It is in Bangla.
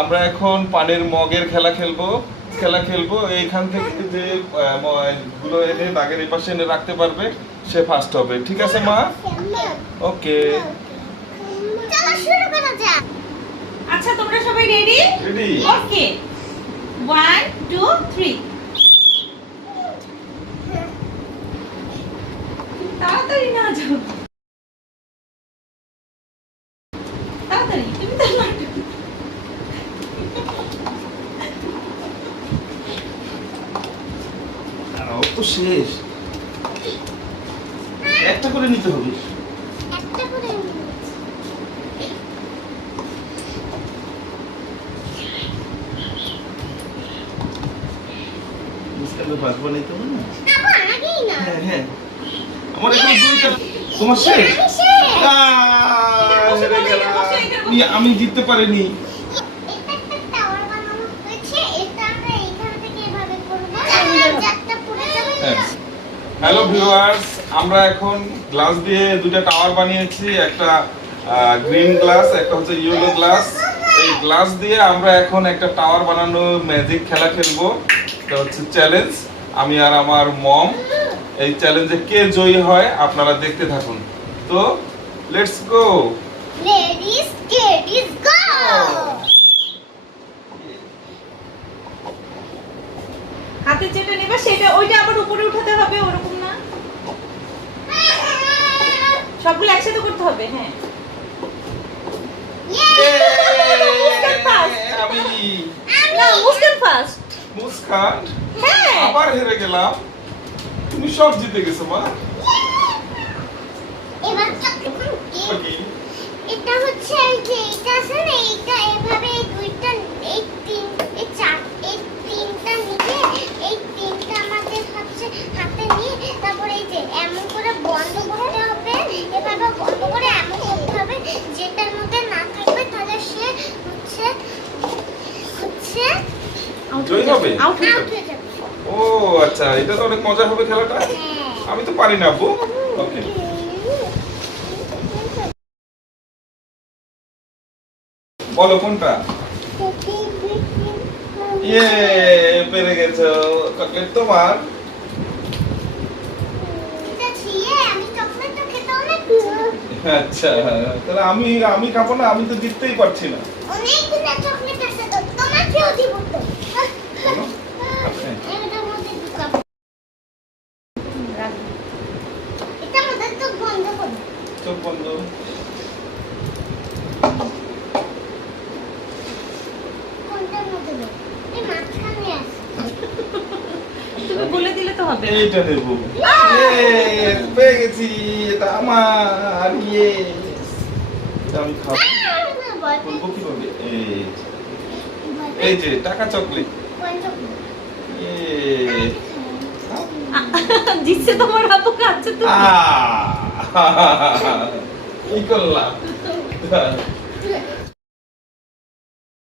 আমরা এখন পানির মগের খেলা খেলবো। এইখান থেকে যে গুলো এনে দাগের এই পাশে এনে রাখতে পারবে সে ফার্স্ট হবে, ঠিক আছে মা? ওকে, চলো শুরু করা যাক। আচ্ছা তোমরা সবাই রেডি? রেডি। ওকে 1 2 3 তাড়াতাড়ি না যাও, তাড়াতাড়ি তুমি তো মারো। ও তো শেষ, একটা করে নিতে হবে। একটা করে মুস্কানে বাজবা নাই তো না? আবার আগেই না। হ্যাঁ হ্যাঁ, আমার এখন দুইটা। তোমার শেষ? হেরে গেলাম। আমি জিততে পারিনি। এটা একটা টাওয়ার বানানো হয়েছে, এটা আমরা এইখান থেকে এভাবে করব, যাতে পুরো যাবে। হ্যালো ভিউয়ার্স, আমরা এখন গ্লাস দিয়ে দুটো টাওয়ার বানিয়েছি, একটা গ্রিন গ্লাস, একটা হচ্ছে ইয়েলো গ্লাস। এই গ্লাস দিয়ে আমরা এখন একটা টাওয়ার বানানো ম্যাজিক খেলা খেলবো। এটা হচ্ছে চ্যালেঞ্জ। আমি আর আমার মম এই চ্যালেঞ্জে কে জয়ী হয় আপনারা দেখতে থাকুন। তো let's go. Ready steady go. হাতে যেটা নেবা সেটা ওইটা আবার উপরে উঠাতে হবে, ওরকম না, সবগুলো একসাথে করতে হবে। হ্যাঁ আমি না, মুস্কান ফার্স্ট। মুস্কান, হ্যাঁ আবার হেরে গেলাম। তুমি সব জিতে গেছো মা। এবার এটা হচ্ছে এই যে এটা আছে না, এটা এভাবে এই দুইটা এই তিন এই চার এই তিনটা নিয়ে এই তিনটা আমাদের হচ্ছে হাতে নিয়ে তারপরে এই যে এমন করে বন্ধ করতে হবে, এভাবে বন্ধ করে এমন করতে হবে যেটার মধ্যে না থাকবে তাহলে সে হচ্ছে জয়ী হবে। আউট হয়ে যাবে। ও আচ্ছা, এটা তো অনেক মজা হবে খেলাটা। হ্যাঁ আমি তো পারি না আপু। ওকে, বলো কোনটা? ইয়ে, পেরে গেছো। চকলেট তোমার। এটা ছিয়ে আমি চকলেটটা খেতে অনেক আচ্ছা, তাহলে আমি খাবো না, আমি তো জিততেই পারছি না। অনেকগুলো চকলেট আছে তো তোমাকেও দিব তো। বলো। আচ্ছা। এটার মধ্যে ঢুকাবো। এটার মধ্যে তো বন্ধ করো। চোখ বন্ধ। কোনটার মধ্যে দেব? এই মাঝখানে আছে। তুমি বলে দিলে তো হবে। এইটা নেব। ইয়েস, পেয়ে গেছি। এটা আমার। ইয়েস, এটা আমি খাবো। বলবো কিভাবে? এই যে টাকা চকলেট। ইয়ে, জিতছে তোমার আপু, কাছে তো কি করলাম?